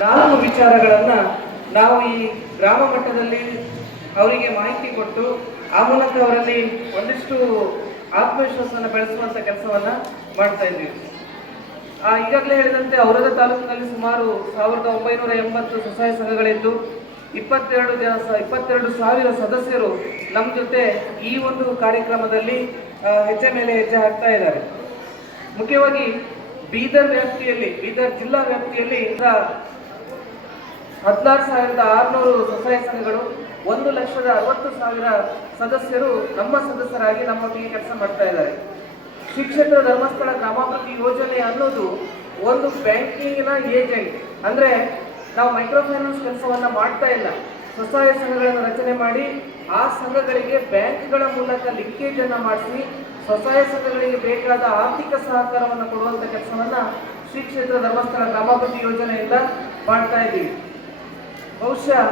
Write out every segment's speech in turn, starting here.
4 ವಿಚಾರಗಳನ್ನ ನಾವು ಈ ಗ್ರಾಮ ಮಟ್ಟದಲ್ಲಿ ಅವರಿಗೆ ಮಾಹಿತಿ ಕೊಟ್ಟು ಆ ಮೂಲಕ ಅವರಲ್ಲಿ ಒಂದಿಷ್ಟು ಆತ್ಮವಿಶ್ವಾಸವನ್ನು ಬೆಳೆಸುವಂತ ಕೆಲಸವನ್ನ ಮಾಡ್ತಾ ಇದ್ದೀವಿ. ಈಗಾಗಲೇ ಹೇಳಿದಂತೆ ಔರಾದ ತಾಲೂಕಿನಲ್ಲಿ ಸುಮಾರು 1980 ಸ್ವಸಹಾಯ ಸಂಘಗಳಿದ್ದು 22,000 ಸದಸ್ಯರು ನಮ್ಮ ಜೊತೆ ಈ ಒಂದು ಕಾರ್ಯಕ್ರಮದಲ್ಲಿ ಹೆಜ್ಜೆ ಮೇಲೆ ಹೆಜ್ಜೆ ಹಾಕ್ತಾ ಇದ್ದಾರೆ. ಮುಖ್ಯವಾಗಿ ಬೀದರ್ ಜಿಲ್ಲಾ ವ್ಯಾಪ್ತಿಯಲ್ಲಿ 16,600 ಸ್ವಸಹಾಯ ಸಂಘಗಳು 1,60,000 ಸದಸ್ಯರು ನಮ್ಮ ಸದಸ್ಯರಾಗಿ ನಮ್ಮೊಟ್ಟಿಗೆ ಕೆಲಸ ಮಾಡ್ತಾ ಇದ್ದಾರೆ. ಶ್ರೀ ಕ್ಷೇತ್ರ ಧರ್ಮಸ್ಥಳ ಗ್ರಾಮಾಭಿವೃದ್ಧಿ ಯೋಜನೆ ಅನ್ನೋದು ಒಂದು ಬ್ಯಾಂಕಿಂಗ್ನ ಏಜೆಂಟ್. ಅಂದ್ರೆ ನಾವು ಮೈಕ್ರೋ ಫೈನಾನ್ಸ್ ಕೆಲಸವನ್ನ ಮಾಡ್ತಾ ಇಲ್ಲ, ಸ್ವಸಹಾಯ ಸಂಘಗಳನ್ನು ರಚನೆ ಮಾಡಿ ಆ ಸಂಘಗಳಿಗೆ ಬ್ಯಾಂಕ್ಗಳ ಮೂಲಕ ಲಿಂಕೇಜ್ ಅನ್ನ ಮಾಡಿಸಿ ಸ್ವಸಹಾಯ ಸಂಘಗಳಿಗೆ ಬೇಕಾದ ಆರ್ಥಿಕ ಸಹಕಾರವನ್ನು ಕೊಡುವಂತ ಕೆಲಸವನ್ನ ಶ್ರೀ ಕ್ಷೇತ್ರ ಧರ್ಮಸ್ಥಳ ಗ್ರಾಮಾಭಿವೃದ್ಧಿ ಯೋಜನೆಯಿಂದ ಮಾಡ್ತಾ ಇದ್ದೀವಿ. ಬಹುಶಃ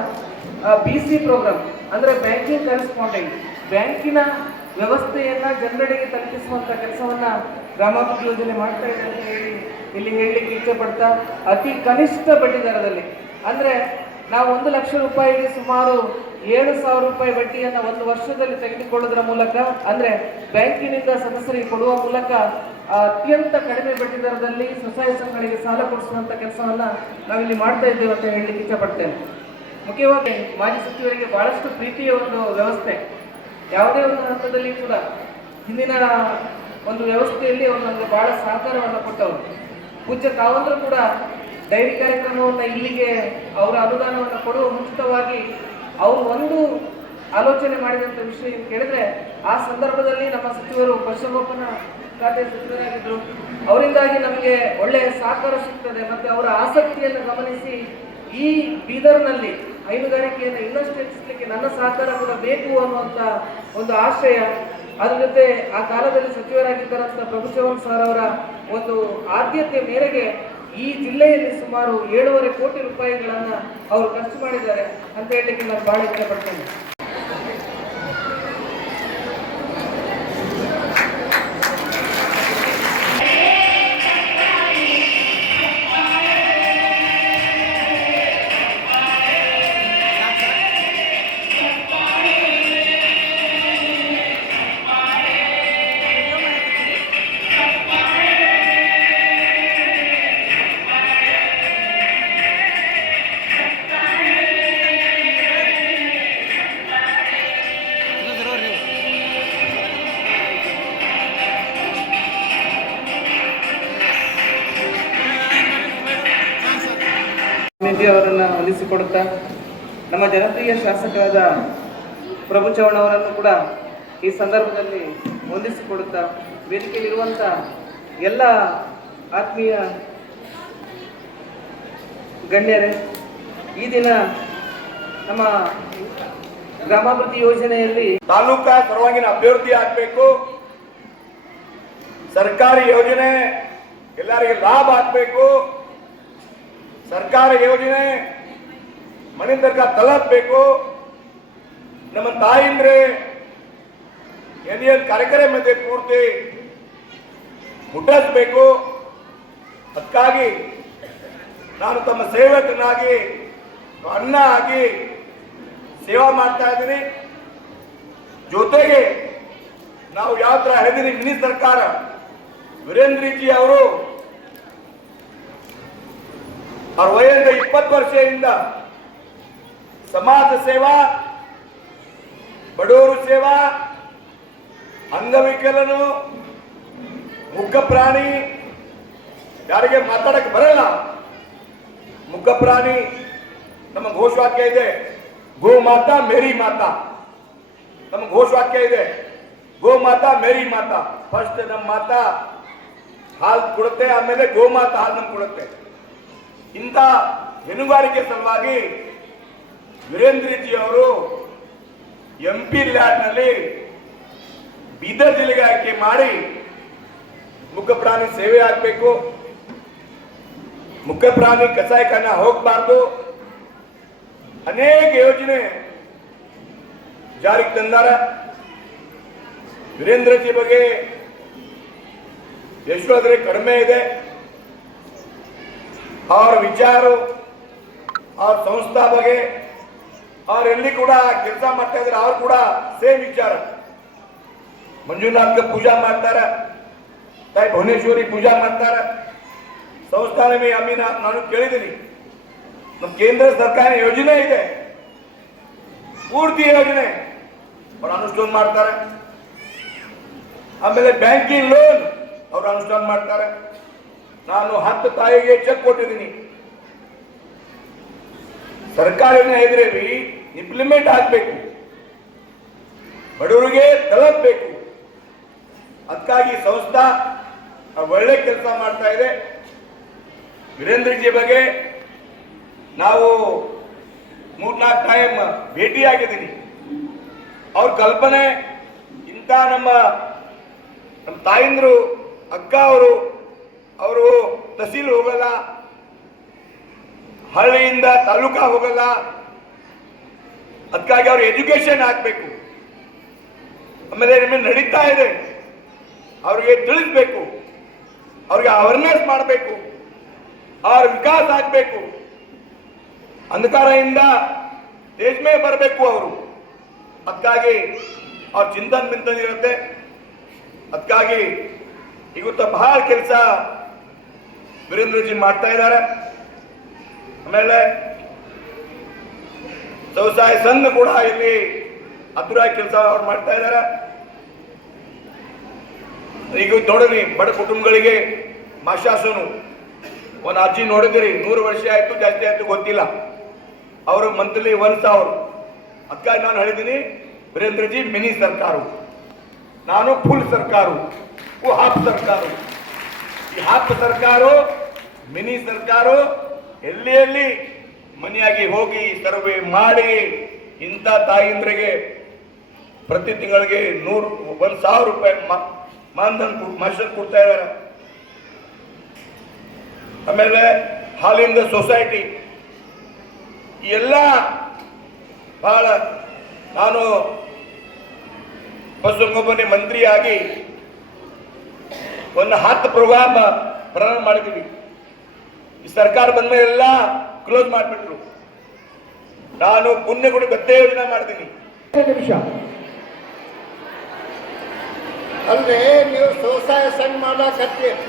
BC ಪ್ರೋಗ್ರಾಮ್ ಅಂದ್ರೆ ಬ್ಯಾಂಕಿಂಗ್ ಕರೆಸ್ಪಾಂಡೆಂಟ್, ಬ್ಯಾಂಕಿನ ವ್ಯವಸ್ಥೆಯನ್ನ ಜನರಿಗೆ ತಲುಪಿಸುವಂತ ಕೆಲಸವನ್ನ ಗ್ರಾಮಾಭಿವೃದ್ಧಿ ಯೋಜನೆ ಮಾಡ್ತಾ ಇದೆ ಅಂತ ಹೇಳಿ ಇಲ್ಲಿ ಹೇಳಲಿಕ್ಕೆ ಇಚ್ಛೆ ಪಡ್ತಾ, ಅತಿ ಕನಿಷ್ಠ ಬಡ್ಡಿ ದರದಲ್ಲಿ ಅಂದ್ರೆ ನಾವು 1 ಲಕ್ಷ ರೂಪಾಯಿಗೆ ಸುಮಾರು 7,000 ರೂಪಾಯಿ ಬಡ್ಡಿಯನ್ನು 1 ವರ್ಷದಲ್ಲಿ ತೆಗೆದುಕೊಳ್ಳುವುದರ ಮೂಲಕ ಅಂದ್ರೆ ಬ್ಯಾಂಕಿನಿಂದ ಸದಸ್ಯರಿಗೆ ಕೊಡುವ ಮೂಲಕ ಅತ್ಯಂತ ಕಡಿಮೆ ಬಡ್ಡಿ ದರದಲ್ಲಿ ಸ್ವಸಹಾಯ ಸಂಘಗಳಿಗೆ ಸಾಲ ಕೊಡಿಸುವಂತ ಕೆಲಸವನ್ನ ನಾವಿಲ್ಲಿ ಮಾಡ್ತಾ ಇದ್ದೇವೆ ಅಂತ ಹೇಳಲಿಕ್ಕೆ ಇಚ್ಛೆ ಪಡ್ತೇನೆ. ಮುಖ್ಯವಾಗಿ ಮಾಜಿ ಸಚಿವರಿಗೆ ಬಹಳಷ್ಟು ಪ್ರೀತಿಯ ಒಂದು ವ್ಯವಸ್ಥೆ, ಯಾವುದೇ ಒಂದು ಹಂತದಲ್ಲಿ ಕೂಡ ಹಿಂದಿನ ಒಂದು ವ್ಯವಸ್ಥೆಯಲ್ಲಿ ಅವರು ನಮಗೆ ಬಹಳ ಸಹಕಾರವನ್ನು ಕೊಟ್ಟವರು. ಪೂಜ್ಯ ಕಾವಂತರು ಕೂಡ ಡೈರಿ ಕಾರ್ಯಕ್ರಮವನ್ನು ಇಲ್ಲಿಗೆ ಅವರ ಅನುದಾನವನ್ನು ಕೊಡುವ ಮುಂಚಿತವಾಗಿ ಅವರು ಒಂದು ಆಲೋಚನೆ ಮಾಡಿದಂಥ ವಿಷಯ ಏನು ಕೇಳಿದ್ರೆ, ಆ ಸಂದರ್ಭದಲ್ಲಿ ನಮ್ಮ ಸಚಿವರು ಪಶುಸಂಗೋಪನಾ ಖಾತೆ ಸಚಿವರಾಗಿದ್ದರು. ಅವರಿಂದಾಗಿ ನಮಗೆ ಒಳ್ಳೆಯ ಸಹಕಾರ ಸಿಗ್ತದೆ ಮತ್ತೆ ಅವರ ಆಸಕ್ತಿಯನ್ನು ಗಮನಿಸಿ ಈ ಬೀದರ್ನಲ್ಲಿ ಹೈನುಗಾರಿಕೆಯನ್ನು ಇನ್ನಷ್ಟು ಹೆಚ್ಚಿಸಲಿಕ್ಕೆ ನನ್ನ ಸಹಕಾರ ಕೂಡ ಬೇಕು ಅನ್ನುವಂಥ ಒಂದು ಆಶಯ, ಅದ್ರ ಜೊತೆ ಆ ಕಾಲದಲ್ಲಿ ಸಚಿವರಾಗಿದ್ದರಂಥ ಪ್ರಭು ಚವ್ಹಾಣ್ ಸರ್ ಅವರ ಒಂದು ಆದ್ಯತೆ ಮೇರೆಗೆ ಈ ಜಿಲ್ಲೆಯಲ್ಲಿ ಸುಮಾರು 7.5 ಕೋಟಿ ರೂಪಾಯಿಗಳನ್ನ ಅವರು ಖರ್ಚು ಮಾಡಿದ್ದಾರೆ ಅಂತ ಹೇಳಲಿಕ್ಕೆ ನಾನು ಬಹಳ ಇಷ್ಟಪಡ್ತೇನೆ. ಅವರನ್ನು ಹೊಲಿಸಿಕೊಡುತ್ತಾ ನಮ್ಮ ಜನಪ್ರಿಯ ಶಾಸಕರಾದ ಪ್ರಭು ಚವ್ಹಾಣ್ ಅವರನ್ನು ಕೂಡ ಈ ಸಂದರ್ಭದಲ್ಲಿ ಹೊಂದಿಸಿಕೊಡುತ್ತಾ, ವೇದಿಕೆಯಲ್ಲಿರುವಂಥ ಎಲ್ಲ ಆತ್ಮೀಯ ಗಣ್ಯರೇ, ಈ ದಿನ ನಮ್ಮ ಗ್ರಾಮಾಭಿವೃದ್ಧಿ ಯೋಜನೆಯಲ್ಲಿ ತಾಲೂಕಾ ಸರ್ವಾಂಗೀಣ ಅಭಿವೃದ್ಧಿ ಆಗಬೇಕು, ಸರ್ಕಾರಿ ಯೋಜನೆ ಎಲ್ಲರಿಗೆ ಲಾಭ ಆಗಬೇಕು, ಸರ್ಕಾರ ಯೋಜನೆ ಮನೆ ತನಕ ತಲುಪಬೇಕು, ನಮ್ಮ ತಾಯಿಂದ್ರೆ ಏನೇನು ಕಾರ್ಯಕ್ರಮ ಇದೆ ಪೂರ್ತಿ ಮುಟ್ಟಿಸಬೇಕು. ಅದಕ್ಕಾಗಿ ನಾನು ತಮ್ಮ ಸೇವಕನಾಗಿ ಅಣ್ಣ ಆಗಿ ಸೇವಾ ಮಾಡ್ತಾ ಇದ್ದೀನಿ. ಜೊತೆಗೆ ನಾವು ಯಾವ ತರ ಹೇಳಿದೀನಿ, ಮಿನಿ ಸರ್ಕಾರ ವೀರೇಂದ್ರ ಜಿ ಅವರು ಅವ್ರ ವಯಸ್ಸಿನ 20 ವರ್ಷದಿಂದ ಸಮಾಜ ಸೇವಾ, ಬಡವರು ಸೇವಾ, ಅಂಗವಿಕಲನು, ಮುಗ್ಗ ಪ್ರಾಣಿ, ಯಾರಿಗೆ ಮಾತಾಡಕ್ಕೆ ಬರಲ್ಲ, ಮುಗ್ಗ ಪ್ರಾಣಿ ನಮ್ಮ ಘೋಷವಾಕ್ಯ ಇದೆ, ಗೋ ಮಾತಾ ಮೇರಿ ಮಾತಾ. ನಮ್ಮ ಘೋಷವಾಕ್ಯ ಇದೆ, ಗೋ ಮಾತಾ ಮೇರಿ ಮಾತಾ. ಫಸ್ಟ್ ನಮ್ಮ ಮಾತಾ ಹಾಲು ಕೊಡುತ್ತೆ, ಆಮೇಲೆ ಗೋ ಮಾತಾ ಹಾಲು ನಮ್ಗೆ ಕೊಡುತ್ತೆ. ಇಂಥ ಹೆನುಗಾರಿಕೆ ಸಲುವಾಗಿ ವೀರೇಂದ್ರ ಜಿ ಅವರು MP ಲ್ಯಾಡ್ನಲ್ಲಿ ಬೀದರ್ ಜಿಲ್ಲೆಗೆ ಆಯ್ಕೆ ಮಾಡಿ ಮುಗ್ಗ ಪ್ರಾಣಿ ಸೇವೆ ಆಗಬೇಕು, ಮುಗ್ಗ ಪ್ರಾಣಿ ಕಸಾಯಿಖಾನೆ ಹೋಗಬಾರ್ದು, ಅನೇಕ ಯೋಜನೆ ಜಾರಿಗೆ ತಂದಾರ. ವೀರೇಂದ್ರ ಜಿ ಬಗ್ಗೆ ಯಶೋಧರೆ ಕಡಿಮೆ ಇದೆ, ಅವರ ವಿಚಾರ ಅವ್ರ ಸಂಸ್ಥಾ ಬಗ್ಗೆ ಅವ್ರು ಎಲ್ಲಿ ಕೂಡ ಕೆಲಸ ಮಾಡ್ತಾ ಇದ್ದಾರೆ ಅವ್ರು ಕೂಡ ಸೇಮ್ ವಿಚಾರ. ಮಂಜುನಾಥ್ಗೆ ಪೂಜಾ ಮಾಡ್ತಾರ, ತಾಯಿ ಭುವನೇಶ್ವರಿ ಪೂಜಾ ಮಾಡ್ತಾರ. ಸಂಸ್ಥಾನ ನಾನು ಕೇಳಿದ್ದೀನಿ, ನಮ್ಮ ಕೇಂದ್ರ ಸರ್ಕಾರ ಯೋಜನೆ ಇದೆ, ಪೂರ್ತಿ ಯೋಜನೆ ಅವ್ರು ಅನುಷ್ಠಾನ ಮಾಡ್ತಾರೆ. ಆಮೇಲೆ ಬ್ಯಾಂಕಿಂಗ್ ಲೋನ್ ಅವ್ರು ಅನುಷ್ಠಾನ ಮಾಡ್ತಾರೆ. ನಾನು 10 ತಾಯಿಗೆ ಚೆಕ್ ಕೊಟ್ಟಿದ್ದೀನಿ. ಸರ್ಕಾರ ಇದ್ರೆ ಇಂಪ್ಲಿಮೆಂಟ್ ಆಗಬೇಕು, ಬಡವರಿಗೆ ತಲುಪಬೇಕು. ಅದಕ್ಕಾಗಿ ಸಂಸ್ಥಾ ಒಳ್ಳೆ ಕೆಲಸ ಮಾಡ್ತಾ ಇದೆ. ವೀರೇಂದ್ರಜಿ ಬಗ್ಗೆ ನಾವು 3-4 ಟೈಮ್ ಭೇಟಿಯಾಗಿದ್ದೀನಿ. ಅವ್ರ ಕಲ್ಪನೆ ಇಂಥ ನಮ್ಮ ತಾಯಿಂದ್ರು ಅಕ್ಕ ಅವರು ತಹಸೀಲ್ ಹೋಗಲ್ಲ, ಹಳ್ಳಿಯಿಂದ ತಾಲೂಕಾ ಹೋಗಲ್ಲ. ಅದಕ್ಕಾಗಿ ಅವ್ರ ಎಜುಕೇಶನ್ ಆಗ್ಬೇಕು. ಆಮೇಲೆ ನಿಮಗೆ ನಡೀತಾ ಇದೆ, ಅವ್ರಿಗೆ ತಿಳಿಸ್ಬೇಕು, ಅವ್ರಿಗೆ ಅವೇರ್ನೆಸ್ ಮಾಡಬೇಕು, ಅವ್ರ ವಿಕಾಸ ಆಗ್ಬೇಕು. ಅಂಧಕಾರದಿಂದ ದೇಶಮೇ ಬರಬೇಕು ಅವರು. ಅದಕ್ಕಾಗಿ ಅವ್ರ ಚಿಂತನೆ ಇರುತ್ತೆ. ಅದಕ್ಕಾಗಿ ಇವತ್ತು ಬಹಳ ಕೆಲಸ ವೀರೇಂದ್ರಜಿ ಮಾಡ್ತಾ ಇದ್ದಾರೆ. ಆಮೇಲೆ ಸ್ವಸಹಾಯ ಸಂಘ ಕೂಡ ಇಲ್ಲಿ ಅದ್ಭುತವಾಗಿ ಕೆಲಸ ಅವ್ರು ಮಾಡ್ತಾ ಇದ್ದಾರೆ. ಈಗ ನೋಡಿದ್ರಿ, ಬಡ ಕುಟುಂಬಗಳಿಗೆ ಮಾಶಾಸನು ಒಂದು ಅಜ್ಜಿ ನೋಡಿದಿರಿ, 100 ವರ್ಷ ಆಯ್ತು, ಜಾಸ್ತಿ ಆಯ್ತು ಗೊತ್ತಿಲ್ಲ, ಅವರು ಮಂತ್ಲಿ 1,000. ಅದಕ್ಕಾಗಿ ನಾನು ಹೇಳಿದ್ದೀನಿ, ವೀರೇಂದ್ರಜಿ ಮಿನಿ ಸರ್ಕಾರ, ನಾನು ಫುಲ್ ಸರ್ಕಾರ, ಹಾಫ್ ಸರ್ಕಾರ. ಈ ಹಾಫ್ ಸರ್ಕಾರ ಮಿನಿ ಸರ್ಕಾರ ಎಲ್ಲಿ ಮನೆಯಾಗಿ ಹೋಗಿ ಸರ್ವೆ ಮಾಡಿ ಇಂಥ ತಾಯಿಂದ್ರಿಗೆ ಪ್ರತಿ ತಿಂಗಳಿಗೆ 1,000 ರೂಪಾಯಿ ಮಾನ್ಧನ್ ಮಾಸ್ಟರ್ ಕೊಡ್ತಾ ಇದ್ದಾರೆ. ಆಮೇಲೆ ಹಾಲಿಂದ ಸೊಸೈಟಿ ಎಲ್ಲ ಬಹಳ, ನಾನು ಪಶುಸಂಗೋಪನೆ ಮಂತ್ರಿಯಾಗಿ ಒಂದು 10 ಪ್ರೋಗ್ರಾಮ್ ಪ್ರಾರಂಭ ಮಾಡಿದ್ದೀವಿ. ಈ ಸರ್ಕಾರ ಬಂದ ಮೇಲೆ ಎಲ್ಲ ಕ್ಲೋಸ್ ಮಾಡಿಬಿಟ್ರು. ನಾನು ಪುಣ್ಯಗುಡಿ ಗದ್ದೆ ಯೋಜನೆ ಮಾಡಿದ್ದೀನಿ. ನಿಮಿಷ ಅಂದ್ರೆ ನೀವು ಸ್ವಸಹಾಯ ಸಂಘ ಮಾಡಕತ್ತೀರಿ.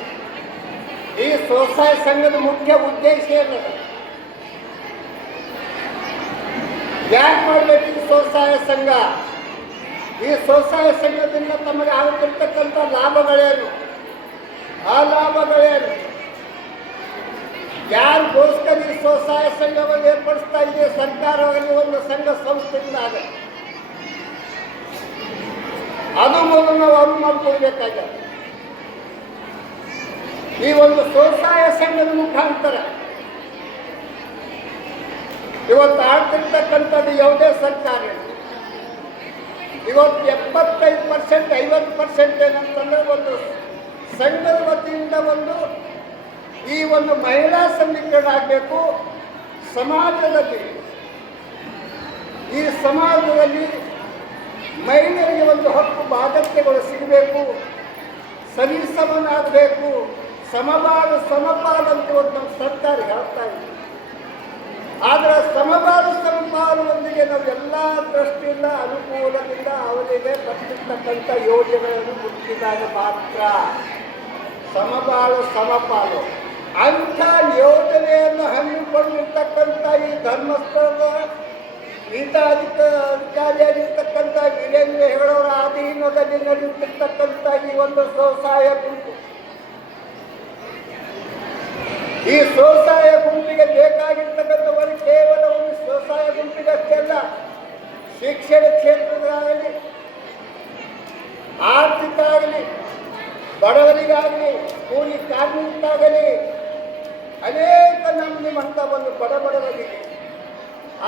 ಈ ಸ್ವಸಹಾಯ ಸಂಘದ ಮುಖ್ಯ ಉದ್ದೇಶ ಏನದ? ಯಾಕೆ ಮಾಡಬೇಕು ಈ ಸ್ವಸಹಾಯ ಸಂಘ? ಈ ಸ್ವಸಹಾಯ ಸಂಘದಿಂದ ತಮಗೆ ಆಗುತ್ತಿರ್ತಕ್ಕಂಥ ಲಾಭಗಳೇನು? ಆ ಲಾಭಗಳೇನು? ಯಾರಿಗೋಸ್ಕರ ಈ ಸ್ವಸಹಾಯ ಸಂಘವನ್ನು ಏರ್ಪಡಿಸ್ತಾ ಇದೆ ಸರ್ಕಾರವಾಗಿ ಒಂದು ಸಂಘ ಸಂಸ್ಥೆಯಿಂದ ಆಗುತ್ತೆ. ಅದು ಮೊದಲು ನಾವು ಅರಿವು ಮಾಡಿಕೊಳ್ಬೇಕಾಗಿದೆ. ಈ ಒಂದು ಸ್ವಸಹಾಯ ಸಂಘದ ಮುಖಾಂತರ ಇವತ್ತು ಆಡ್ತಿರ್ತಕ್ಕಂಥದ್ದು ಯಾವುದೇ ಸರ್ಕಾರ ಇವತ್ತು 75% 50% ಏನಂತಂದ್ರೆ ಒಂದು ಸಂಘದ ವತಿಯಿಂದ ಈ ಒಂದು ಮಹಿಳಾ ಸಮೀಕರಣ ಆಗಬೇಕು. ಸಮಾಜದಲ್ಲಿ ಈ ಸಮಾಜದಲ್ಲಿ ಮಹಿಳೆಯರಿಗೆ ಒಂದು ಹಕ್ಕು ಬಾಧ್ಯತೆಗಳು ಸಿಗಬೇಕು, ಸರಿಸಮನಾಗಬೇಕು, ಸಮಬಾಳು ಸಮಪಾಲಂತ ಒಂದು ನಮ್ಮ ಸರ್ಕಾರ ಹೇಳ್ತಾ ಇದೆ. ಆದರೆ ಸಮಬಾಳು ಸಮಪಾಲುವೊಂದಿಗೆ ನಾವು ಎಲ್ಲ ದೃಷ್ಟಿಯಿಂದ ಅನುಕೂಲದಿಂದ ಅವರಿಗೆ ಬರ್ತಿರ್ತಕ್ಕಂಥ ಯೋಜನೆಗಳನ್ನು ಮುಟ್ಟಿದಾಗ ಮಾತ್ರ ಸಮಬಾಳು ಸಮಪಾಲು ಅಂಥ ಯೋಜನೆಯನ್ನು ಹಮ್ಮಿಕೊಂಡಿರ್ತಕ್ಕಂಥ ಈ ಧರ್ಮಸ್ಥಳದ ಅಧಿಕಾರಿಯಾಗಿರ್ತಕ್ಕಂಥ ವೀರೇಂದ್ರ ಹೆಗಡವರ ಅಧೀನದಲ್ಲಿ ನಡೆಯುತ್ತಿರ್ತಕ್ಕಂಥ ಈ ಒಂದು ಸ್ವಸಹಾಯ ಗುಂಪು, ಈ ಸ್ವಸಹಾಯ ಗುಂಪಿಗೆ ಬೇಕಾಗಿರ್ತಕ್ಕಂಥವರು ಕೇವಲ ಒಂದು ಸ್ವಸಹಾಯ ಗುಂಪಿಗಷ್ಟೇ ಅಲ್ಲ, ಶಿಕ್ಷಣ ಕ್ಷೇತ್ರದಾಗಲಿ, ಆರ್ಥಿಕ ಆಗಲಿ, ಬಡವರಿಗಾಗಲಿ, ಕೂಲಿ ಕಾರ್ಮಿಕರಾಗಲಿ, ಅನೇಕ ನಿಮ್ಮಂಥ ಒಂದು ಬಡವರಿಗೆ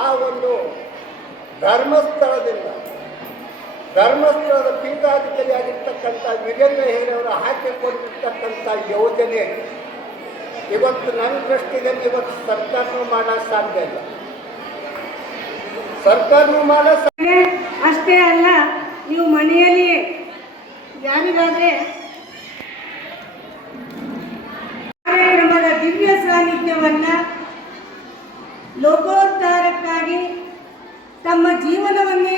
ಆ ಒಂದು ಧರ್ಮಸ್ಥಳದ ಪೀಠಾಧಿಕಾರಿಯಾಗಿರ್ತಕ್ಕಂಥ ವೀರೇಂದ್ರ ಹೆಗಡೆಯವರು ಹಾಕಿಕೊಂಡಿರ್ತಕ್ಕಂಥ ಯೋಜನೆ ಇವತ್ತು ನನ್ನ ದೃಷ್ಟಿಯಲ್ಲಿ ಇವತ್ತು ಸರ್ಕಾರನೂ ಮಾಡೋಕ್ಕೆ ಸಾಧ್ಯ ಇಲ್ಲ. ಸರ್ಕಾರನೂ ಅಷ್ಟೇ ಅಲ್ಲ, ನೀವು ಮನೆಯಲ್ಲಿ ಯಾರಿಗಾದ್ರೆ ಕಾರ್ಯಕ್ರಮದ ದಿವ್ಯ ಸಾನ್ನಿಧ್ಯವನ್ನ ಲೋಕೋದ್ಧಾರಕ್ಕಾಗಿ ತಮ್ಮ ಜೀವನವನ್ನೇ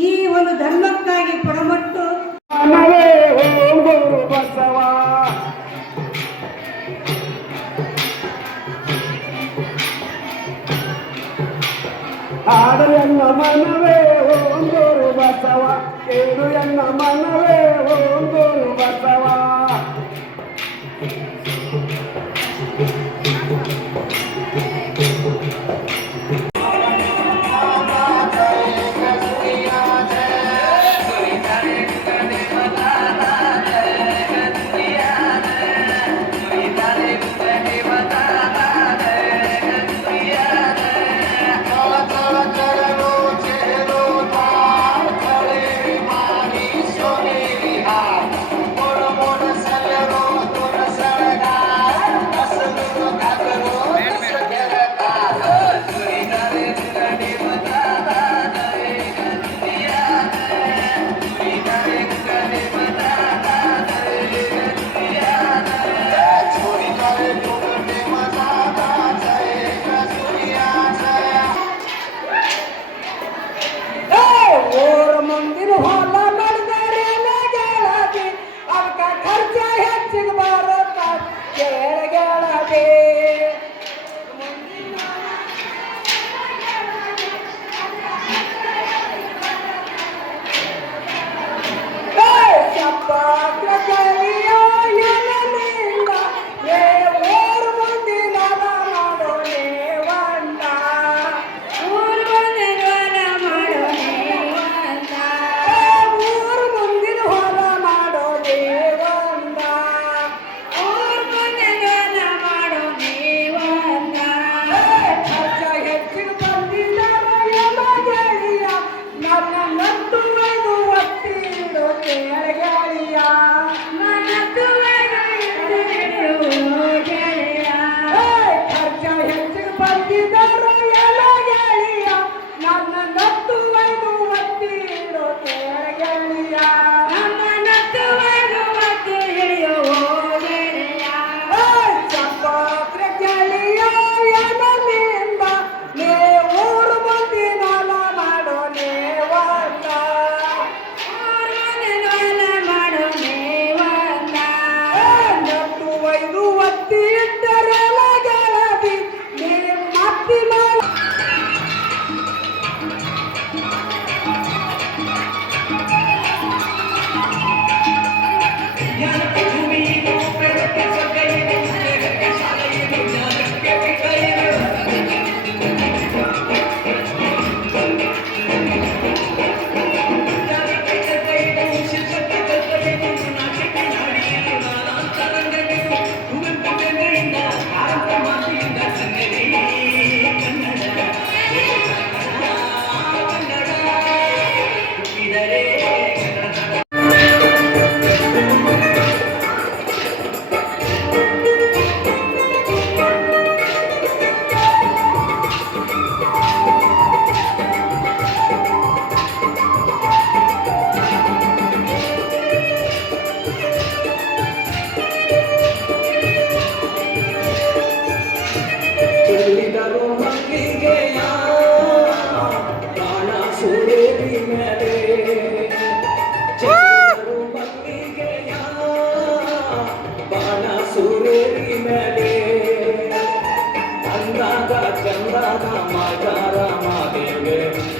ಈ ಒಂದು ಧರ್ಮಕ್ಕಾಗಿ ಪಡಮಟ್ಟು ಮನವೇ ಹೋಗು ಬಸವ ಆಡು ಎನ್ನ ಮನವೇ ಹೋಗೋರು ಬಸವ ಕೇಳು ಎನ್ನ ಮನವೇ ಹೋಗೋರು ಬಸವ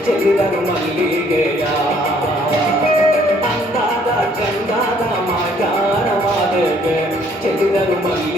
ಚೆಲ್ಲಿದರು ಮಲ್ಲಿಗೆಯ ಅಂದಾದ ಚಂದಾದ ಮಾಚಾರ ಮಾದೆಗೆ ಚೆಲ್ಲಿದರು ಮಲ್ಲಿಗೆ